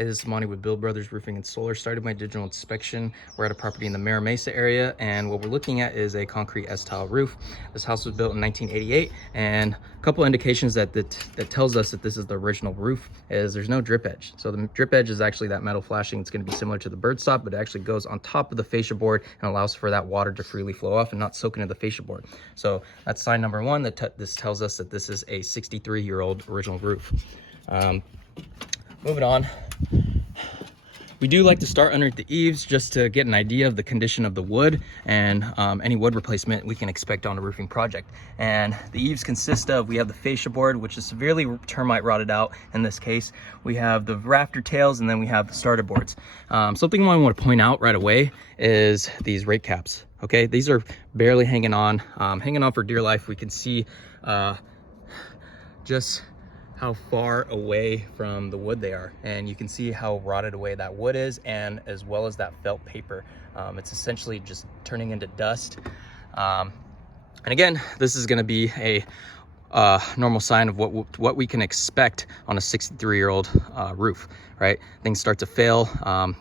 Hey, this is Monty with Bill Brothers Roofing and Solar. Started my digital inspection. We're at a property in the Mira Mesa area, and what we're looking at is a concrete S-tile roof. This house was built in 1988, and a couple indications that tells us that this is the original roof is there's no drip edge. So the drip edge is actually that metal flashing. It's going to be similar to the bird stop, but it actually goes on top of the fascia board and allows for that water to freely flow off and not soak into the fascia board. So that's sign number one that this tells us that this is a 63-year-old original roof. Moving on, we do like to start underneath the eaves just to get an idea of the condition of the wood and any wood replacement we can expect on a roofing project. And the eaves consist of, we have the fascia board, which is severely termite rotted out in this case. We have the rafter tails, and then we have the starter boards. Something I want to point out right away is these rake caps. Okay, these are barely hanging on for dear life. We can see just how far away from the wood they are, and you can see how rotted away that wood is, and as well as that felt paper. It's essentially just turning into dust. And again, this is going to be a normal sign of what we can expect on a 63-year-old roof, right? Things start to fail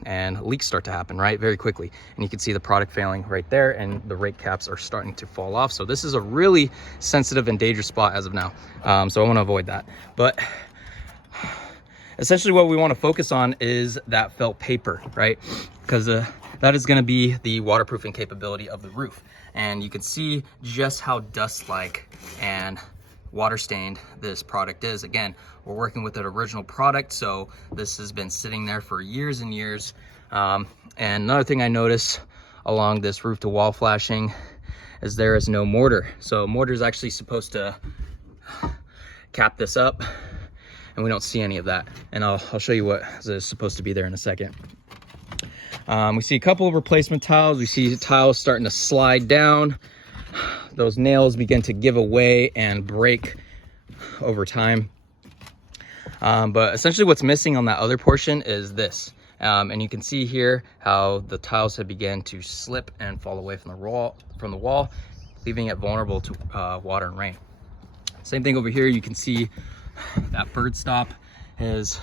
and leaks start to happen, right, very quickly. And you can see the product failing right there, and the rake caps are starting to fall off. So this is a really sensitive and dangerous spot as of now. So I want to avoid that. But essentially what we want to focus on is that felt paper, right? Because that is going to be the waterproofing capability of the roof. And you can see just how dust-like and water stained this product is. Again, we're working with an original product, so this has been sitting there for years and years. And another thing I notice along this roof to wall flashing is there is no mortar. So mortar is actually supposed to cap this up, and we don't see any of that. And I'll show you what is supposed to be there in a second. We see a couple of replacement tiles. We see tiles starting to slide down. Those nails begin to give away and break over time. But essentially what's missing on that other portion is this. And you can see here how the tiles have begun to slip and fall away from the wall, leaving it vulnerable to water and rain. Same thing over here. You can see that bird stop has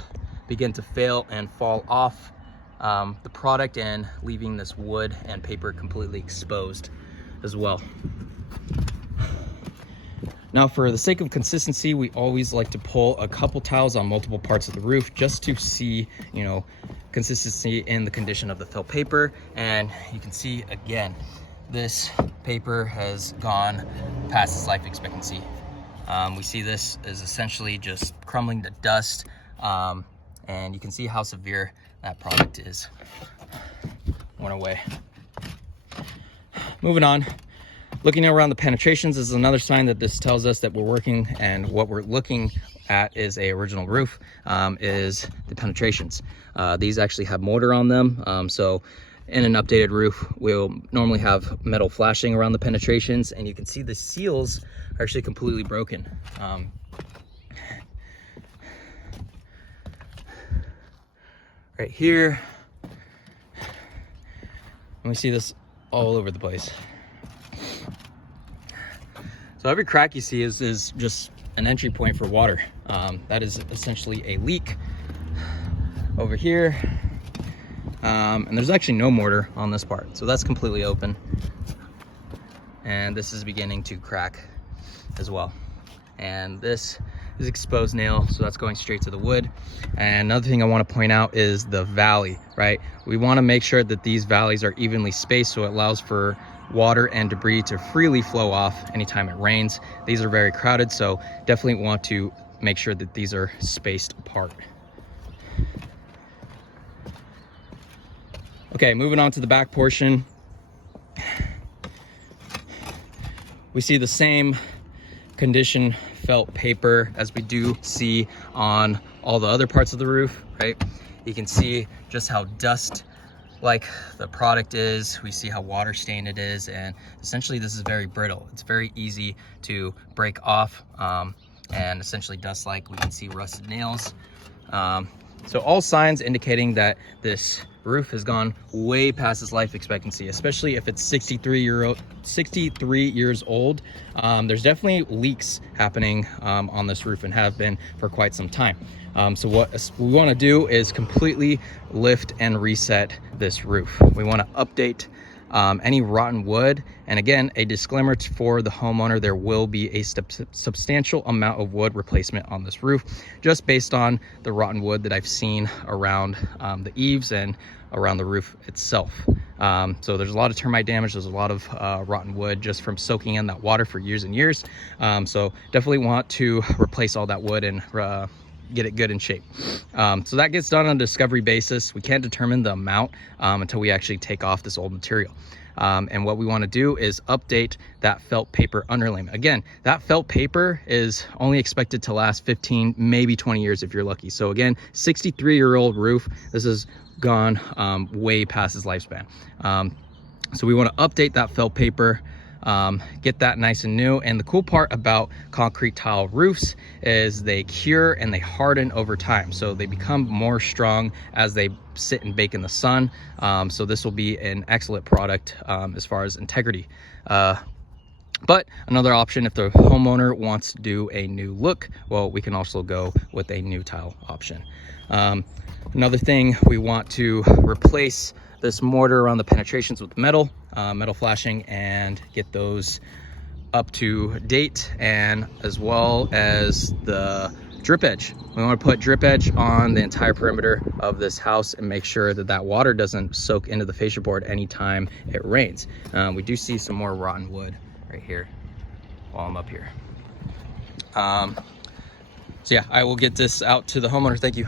begun to fail and fall off the product, and leaving this wood and paper completely exposed as well. Now, for the sake of consistency, we always like to pull a couple tiles on multiple parts of the roof just to see, consistency in the condition of the felt paper. And you can see again, this paper has gone past its life expectancy. We see this is essentially just crumbling to dust, and you can see how severe that product is. Went away. Moving on. Looking around the penetrations is another sign that this tells us that we're working, and what we're looking at is a original roof, is the penetrations. These actually have mortar on them. So in an updated roof, we'll normally have metal flashing around the penetrations, and you can see the seals are actually completely broken. Right here, and we see this all over the place. So every crack you see is just an entry point for water. That is essentially a leak over here. And there's actually no mortar on this part, so that's completely open. And this is beginning to crack as well. And this is exposed nail, so that's going straight to the wood. And another thing I want to point out is the valley, right? We want to make sure that these valleys are evenly spaced so it allows for water and debris to freely flow off anytime it rains. These are very crowded, so definitely want to make sure that these are spaced apart. Okay, moving on to the back portion. We see the same condition felt paper as we do see on all the other parts of the roof, right? You can see just how dust like the product is. We see how water stained it is, and essentially this is very brittle. It's very easy to break off, and essentially dust like. We can see rusted nails. So all signs indicating that this roof has gone way past its life expectancy, especially if it's 63 years old. There's definitely leaks happening on this roof and have been for quite some time. So what we want to do is completely lift and reset this roof. We want to update any rotten wood. And again, a disclaimer for the homeowner, there will be a substantial amount of wood replacement on this roof, just based on the rotten wood that I've seen around the eaves and around the roof itself. So there's a lot of termite damage. There's a lot of rotten wood just from soaking in that water for years and years. So definitely want to replace all that wood and get it good in shape. So that gets done on a discovery basis. We can't determine the amount until we actually take off this old material. And what we want to do is update that felt paper underlayment. Again, that felt paper is only expected to last 15, maybe 20 years if you're lucky. So again, 63-year-old roof, this has gone way past its lifespan. So we want to update that felt paper, get that nice and new. And the cool part about concrete tile roofs is they cure and they harden over time, so they become more strong as they sit and bake in the sun. So this will be an excellent product as far as integrity. But another option, if the homeowner wants to do a new look, well, we can also go with a new tile option. Another thing, we want to replace this mortar around the penetrations with metal flashing, and get those up to date, and as well as the drip edge. We want to put drip edge on the entire perimeter of this house and make sure that that water doesn't soak into the fascia board anytime it rains. We do see some more rotten wood right here while I'm up here. So yeah, I will get this out to the homeowner. Thank you.